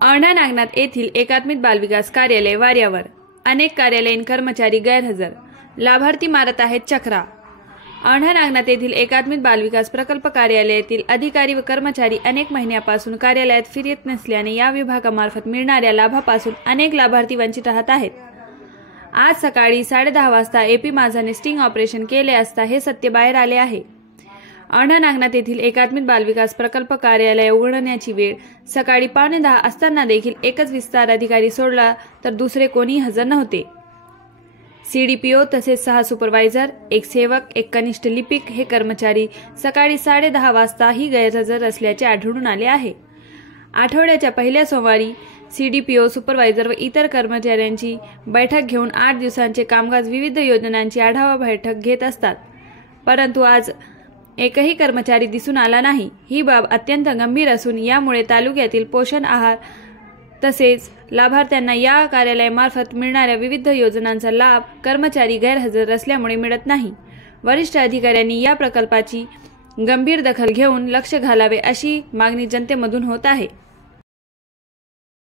औंढा नागनाथ येथील एकात्मिक बालविकास कार्यालय वाऱ्यावर. अनेक कार्यालयीन कर्मचारी गैरहजर. लाभार्थी मारत आहेत चक्रा. औंढा नागनाथ येथील एकात्मिक बालविकास प्रकल्प कार्यालयातील अधिकारी व कर्मचारी अनेक महिन्यापासून कार्यालयात फिरत नसल्याने या विभागामार्फत मिळणाऱ्या लाभापासून अनेक लाभार्थी वंचित राहत आहेत. आज सकाळी 10:30 वाजता एपी माझाने स्टिंग ऑपरेशन केले असता हे सत्य बाहेर आले आहे. औंढा नागनाथ येथील एकात्मिक बालविकास प्रकल्प कार्यालय उघडण्याची वेळ सकाळी 9:15 असताना देखील एकच विस्तार अधिकारी सोडला तर दुसरे कोणी हजर नव्हते. सीडीपीओ तसेच 6 सुपरवायझर, एक सेवक, एक कनिष्ठ लिपिक हे कर्मचारी सकाळी 10:30 वाजताही गैरहजर असल्याचे आढळून आले आहे. आठवड्याच्या पहिल्या सोमवारी सीडीपीओ, सुपरवायझर व इतर कर्मचाऱ्यांची बैठक घेऊन 8 दिवसांचे कामकाज, विविध योजनांची आढावा बैठक घेत असतात. परंतु आज एकही कर्मचारी दिसून आला नाही. ही बाब अत्यंत गंभीर असून यामुळे तालुक्यातील पोषण आहार तसेच लाभार्थ्यांना या कार्यालयामार्फत मिळणाऱ्या विविध योजनांचा लाभ कर्मचारी गैरहजर असल्यामुळे मिळत नाही. वरिष्ठ अधिकाऱ्यांनी या प्रकल्पाची गंभीर दखल घेऊन लक्ष घालावे अशी मागणी जनतेमधून होत आहे.